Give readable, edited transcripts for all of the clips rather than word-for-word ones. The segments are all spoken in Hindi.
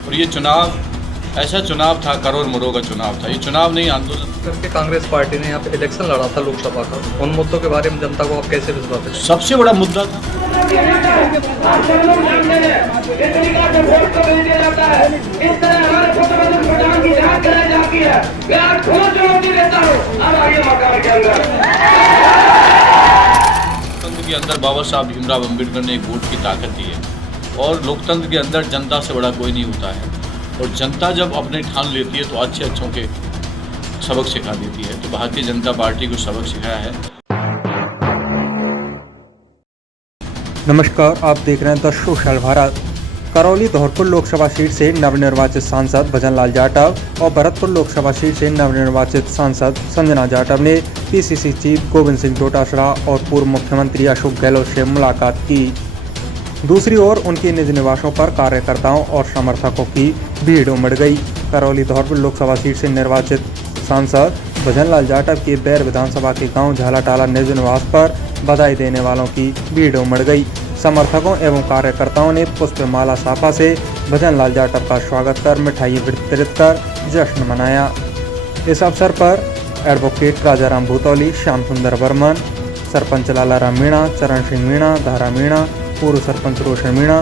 और ये चुनाव ऐसा चुनाव था, करोड़ मोरों का चुनाव था। ये चुनाव नहीं, आंदोलन। करके कांग्रेस पार्टी ने यहाँ पे इलेक्शन लड़ा था लोकसभा का। उन मुद्दों के बारे में जनता को आप कैसे विश्वास देते हैं? सबसे बड़ा मुद्दा था। लोकतंत्र के अंदर बाबा साहब भीमराव अम्बेडकर ने एक वोट की ताकत दी है और लोकतंत्र के अंदर जनता से बड़ा कोई नहीं होता है। और जनता जब अपने ठान लेती है तो अच्छे अच्छों के सबक सिखा देती है। तो भारतीय जनता पार्टी को सबक सिखाया है। नमस्कार, आप देख रहे हैं the social Bharat. Karauli Dholpur Lok Sabha seat से नवनिर्वाचित सांसद भजनलाल जाटव और भरतपुर लोकसभा सीट से नवनिर्वाचित सांसद संजना जाटव ने पीसीसी चीफ गोविंद सिंह डोटासरा और पूर्व मुख्यमंत्री अशोक गहलोत से मुलाकात की। दूसरी ओर उनके निज निवासों पर कार्यकर्ताओं और समर्थकों की भीड़ उमड़ गई। करौली धौलपुर लोकसभा सीट से निर्वाचित सांसद भजनलाल जाटव के बैर विधानसभा के गांव झालाटाला निज निवास पर बधाई देने वालों की भीड़ उमड़ गई। समर्थकों एवं कार्यकर्ताओं ने पुष्पमाला साफा से भजनलाल जाटव का स्वागत कर मिठाई वितरित कर जश्न मनाया। इस अवसर पर एडवोकेट राजाराम भूतौली, श्याम सुंदर बर्मन, सरपंच लालाराम मीणा, चरण सिंह मीणा, धारा मीणा, पूर्व सरपंच रोशन मीणा,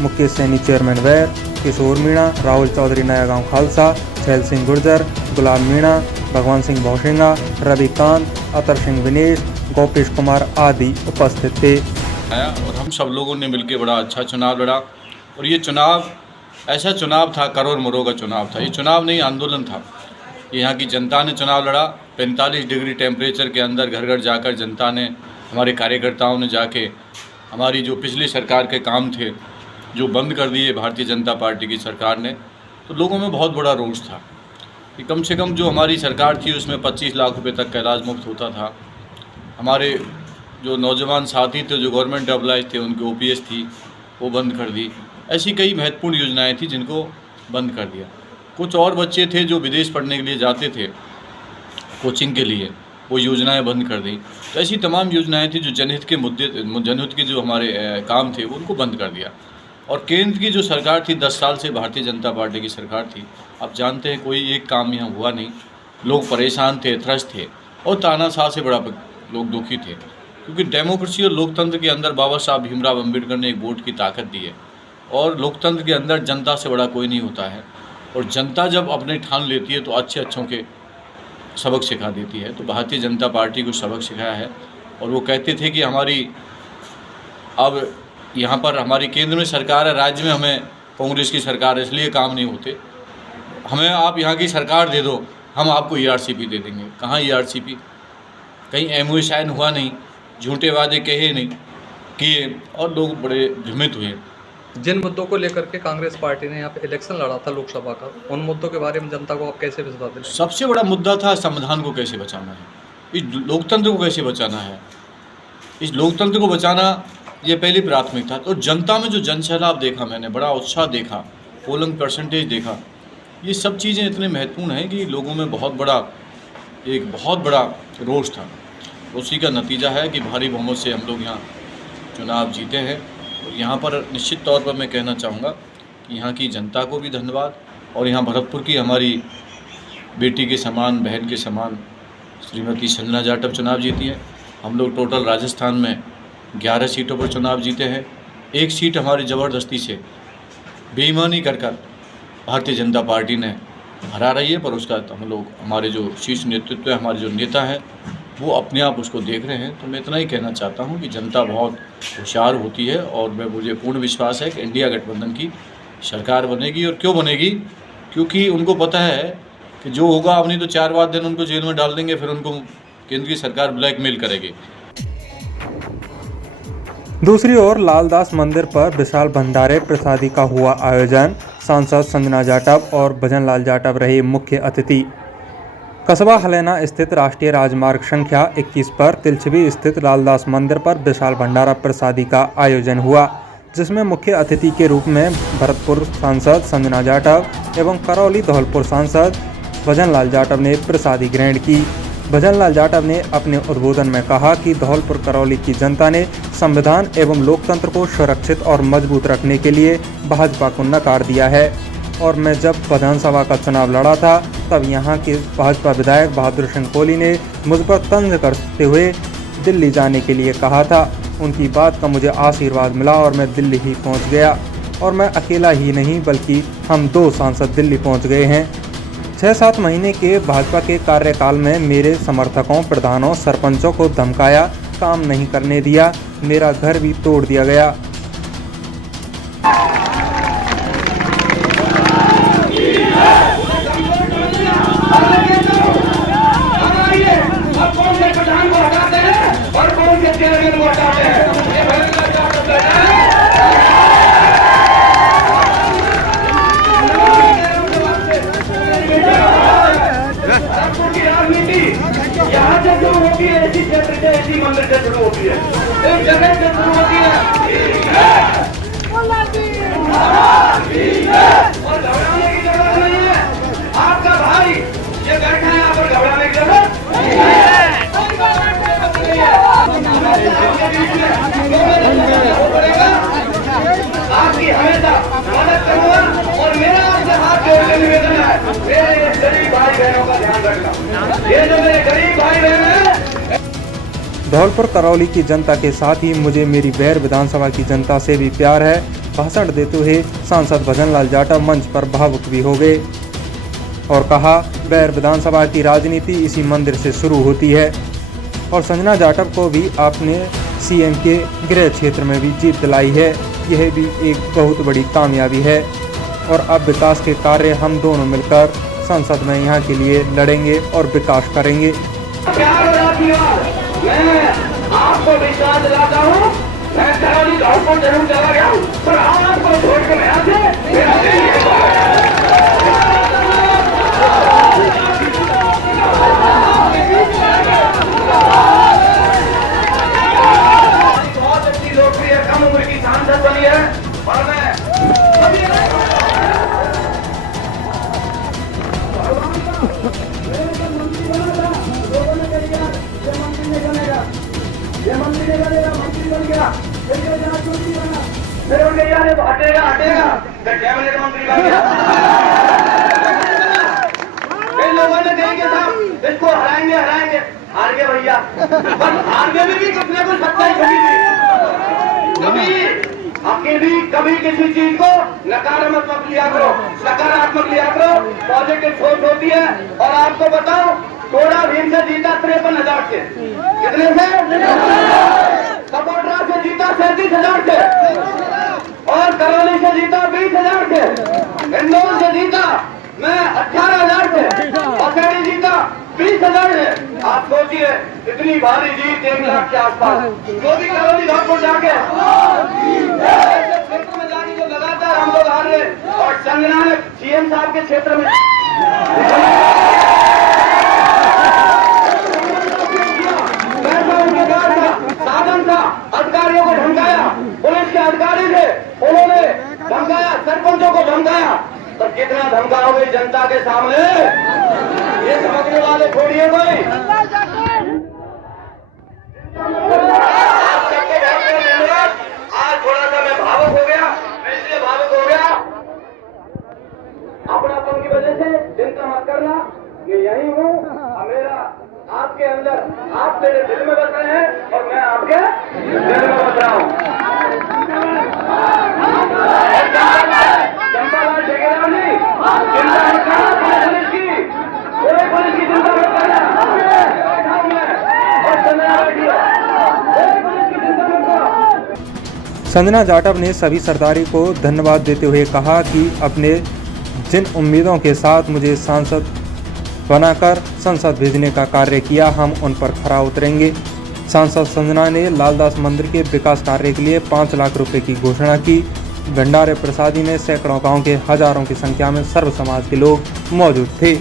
मुकेश सैनी चेयरमैन वैर, किशोर मीणा, राहुल चौधरी नया गांव खालसा, छैल सिंह गुर्जर, गुलाब मीणा, भगवान सिंह भौसिंगा, रविकांत, अतर सिंह विनेश, गोपेश कुमार आदि उपस्थित थे। और हम सब लोगों ने मिलकर बड़ा अच्छा चुनाव लड़ा। और ये चुनाव ऐसा चुनाव था, करोड़ मोरों का चुनाव था। ये चुनाव नहीं, आंदोलन था। यहाँ की जनता ने चुनाव लड़ा। 45 डिग्री टेम्परेचर के अंदर घर घर जाकर जनता ने, हमारे कार्यकर्ताओं ने जाके हमारी जो पिछली सरकार के काम थे जो बंद कर दिए भारतीय जनता पार्टी की सरकार ने, तो लोगों में बहुत बड़ा रोष था कि कम से कम जो हमारी सरकार थी उसमें 25 लाख रुपए तक का इलाज मुफ्त होता था। हमारे जो नौजवान साथी थे जो गवर्नमेंट एम्प्लॉयज़ थे उनकी ओपीएस थी वो बंद कर दी। ऐसी कई महत्वपूर्ण योजनाएं थी जिनको बंद कर दिया। कुछ और बच्चे थे जो विदेश पढ़ने के लिए जाते थे कोचिंग के लिए, वो योजनाएं बंद कर दी। तो ऐसी तमाम योजनाएं थी जो जनहित के मुद्दे, जनहित के जो हमारे काम थे वो उनको बंद कर दिया। और केंद्र की जो सरकार थी 10 साल से भारतीय जनता पार्टी की सरकार थी, आप जानते हैं कोई एक काम यहाँ हुआ नहीं। लोग परेशान थे, त्रस्त थे और तानाशाह से बड़ा लोग दुखी थे, क्योंकि डेमोक्रेसी और लोकतंत्र के अंदर बाबा साहब भीमराव अम्बेडकर ने एक वोट की ताकत दी है। और लोकतंत्र के अंदर जनता से बड़ा कोई नहीं होता है। और जनता जब अपने ठान लेती है तो अच्छे अच्छों के सबक सिखा देती है। तो भारतीय जनता पार्टी को सबक सिखाया है। और वो कहते थे कि हमारी अब यहाँ पर हमारी केंद्र में सरकार है, राज्य में हमें कांग्रेस की सरकार है, इसलिए काम नहीं होते। हमें आप यहाँ की सरकार दे दो, हम आपको ईआरसीपी दे देंगे। कहाँ ईआरसीपी? कहीं एमओयू साइन हुआ नहीं, झूठे वादे कहे नहीं किए और लोग बड़े भ्रमित हुए। जिन मुद्दों को लेकर के कांग्रेस पार्टी ने यहाँ पे इलेक्शन लड़ा था लोकसभा का, उन मुद्दों के बारे में जनता को आप कैसे विश्वास देते हैं? सबसे बड़ा मुद्दा था संविधान को कैसे बचाना है, इस लोकतंत्र को कैसे बचाना है। इस लोकतंत्र को बचाना ये पहली प्राथमिकता। तो जनता में जो जनसैलाब देखा मैंने, बड़ा उत्साह देखा, पोलिंग परसेंटेज देखा, ये सब चीज़ें इतने महत्वपूर्ण हैं कि लोगों में बहुत बड़ा रोष था। उसी का नतीजा है कि भारी बहुमत से हम लोग यहाँ चुनाव जीते हैं। और यहाँ पर निश्चित तौर पर मैं कहना चाहूँगा कि यहाँ की जनता को भी धन्यवाद। और यहाँ भरतपुर की हमारी बेटी के समान, बहन के समान श्रीमती संजना जाटव चुनाव जीती हैं। हम लोग टोटल राजस्थान में 11 सीटों पर चुनाव जीते हैं। एक सीट हमारी ज़बरदस्ती से बेईमानी कर भारतीय जनता पार्टी ने हरा रही है, पर उसका हम लोग, हमारे जो शीर्ष नेतृत्व है, हमारे जो नेता हैं, वो अपने आप उसको देख रहे हैं। तो मैं इतना ही कहना चाहता हूँ कि जनता बहुत होशियार होती है और मुझे पूर्ण विश्वास है कि इंडिया गठबंधन की सरकार बनेगी। और क्यों बनेगी? क्योंकि उनको पता है कि जो होगा, अब नहीं तो 4 दिन उनको जेल में डाल देंगे, फिर उनको केंद्र की सरकार ब्लैकमेल करेगी। दूसरी ओर लालदास मंदिर पर विशाल भंडारे प्रसादी का हुआ आयोजन। सांसद संजना जाटव और भजनलाल जाटव रहे मुख्य अतिथि। कस्बा हलैना स्थित राष्ट्रीय राजमार्ग संख्या 21 पर तिलछवी स्थित लालदास मंदिर पर विशाल भंडारा प्रसादी का आयोजन हुआ, जिसमें मुख्य अतिथि के रूप में भरतपुर सांसद संजना जाटव एवं करौली धौलपुर सांसद भजनलाल जाटव ने प्रसादी ग्रहण की। भजनलाल जाटव ने अपने उद्बोधन में कहा कि धौलपुर करौली की जनता ने संविधान एवं लोकतंत्र को सुरक्षित और मजबूत रखने के लिए भाजपा को नकार दिया है। और मैं जब विधानसभा का चुनाव लड़ा था तब यहाँ के भाजपा विधायक बहादुर सिंह कोहली ने मुझ पर तंज करते हुए दिल्ली जाने के लिए कहा था। उनकी बात का मुझे आशीर्वाद मिला और मैं दिल्ली ही पहुँच गया। और मैं अकेला ही नहीं बल्कि हम 2 सांसद दिल्ली पहुँच गए हैं। 6-7 महीने के भाजपा के कार्यकाल में मेरे समर्थकों, प्रधानों, सरपंचों को धमकाया, काम नहीं करने दिया, मेरा घर भी तोड़ दिया गया। यहाँ से शुरू होती है, ऐसी क्षेत्र से, ऐसी मंदिर से शुरू होती है, एक जगह से शुरू होती है और घबराने की जरूरत नहीं है। आपका भाई ये बैठा है, यहाँ पर घबराने की जरूरत नहीं है। आपकी हमेशा मदद करूंगा और मेरा आपसे हाथ जोड़ के निवेदन है, मेरे गरीब भाई बहनों का ध्यान रखना। ये जो मेरे गरीब भाई बहन हैं, धौलपुर करौली की जनता के साथ ही मुझे मेरी बैर विधानसभा की जनता से भी प्यार है। भाषण देते हुए सांसद भजनलाल जाटव मंच पर भावुक भी हो गए और कहा, बैर विधानसभा की राजनीति इसी मंदिर से शुरू होती है और संजना जाटव को भी आपने सीएम के गृह क्षेत्र में भी जीत दिलाई है। यह भी एक बहुत बड़ी कामयाबी है और अब विकास के कार्य हम दोनों मिलकर संसद में यहाँ के लिए लड़ेंगे और विकास करेंगे। प्यार और आशीर्वाद, मैं आपको विश्वास दिलाता हूँ, मैं करौली धौलपुर जरूर चला गया हूँ, पर आपको छोड़ के यहाँ से मेरा दिल नहीं बहुत अच्छी लोकप्रिय कम उम्र की सांसद बनी है और मैं ये मंत्री ने बनेगा, मंत्री बन गया, फिर उनके यार हटेगा हटेगा, फिर कैबिनेट मंत्री बन गया। कई लोगों ने कही कि साहब इसको हराएंगे हराएंगे, हार गए भैया, पर हारने में भी कुछ न कुछ सच्चाई छुपी थी। कभी किसी चीज को नकारात्मक लिया करो, सकारात्मक लिया करो, पॉजिटिव सोच होती है। और आपको बताओ, कोड़ा भीम से जीता 53,000 से, कितने से? कपोटरा से जीता 37,000 से और करौली से जीता 20,000 से, इंदौर से जीता मैं 18,000 से, पकड़ी जीता 20,000 से। आप सोचिए इतनी भारी जीत 1 लाख के आसपास, जो भी करौली धौलपुर जाके क्षेत्र में जाने को लगातार हम लोग हार रहे और संजना ने सीएम साहब के क्षेत्र में साधन था, अधिकारियों को धमकाया, पुलिस के अधिकारी थे, उन्होंने धमकाया, सरपंचों को धमकाया, तो कितना धमकाओगे जनता के सामने, ये समझने वाले छोड़िए कोई। आज थोड़ा सा मैं भावुक हो गया, मैं इसलिए भावुक हो गया, अपनापन की वजह से चिंता मत करना, ये यही हूँ, मेरा आपके अंदर, आप मेरे दिल में बस रहे हैं और मैं आपके दिल में बस रहा हूँ। चंपालाल ठेकेदार जी, चिंता मत करना पुलिस की, कोई पुलिस की चिंता मत करना, बैठा हूँ मैं और संजना बैठी है, कोई पुलिस की चिंता मत करो। संजना जाटव ने सभी सरदारी को धन्यवाद देते हुए कहा कि अपने जिन उम्मीदों के साथ मुझे सांसद बनाकर संसद भेजने का कार्य किया, हम उन पर खरा उतरेंगे। सांसद संजना ने लालदास मंदिर के विकास कार्य के लिए 5 लाख रुपए की घोषणा की। भंडारे प्रसादी में सैकड़ों गांव के हजारों की संख्या में सर्व समाज के लोग मौजूद थे।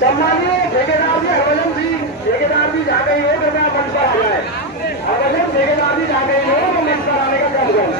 सम्मानीय ठेकेदार जी हरभजन सिंह ठेकेदार भी जा गई हो कृपया मंच पर आ जाए। हरभजन ठेकेदार भी जा गई हो तो मंच पर आने का काम करें।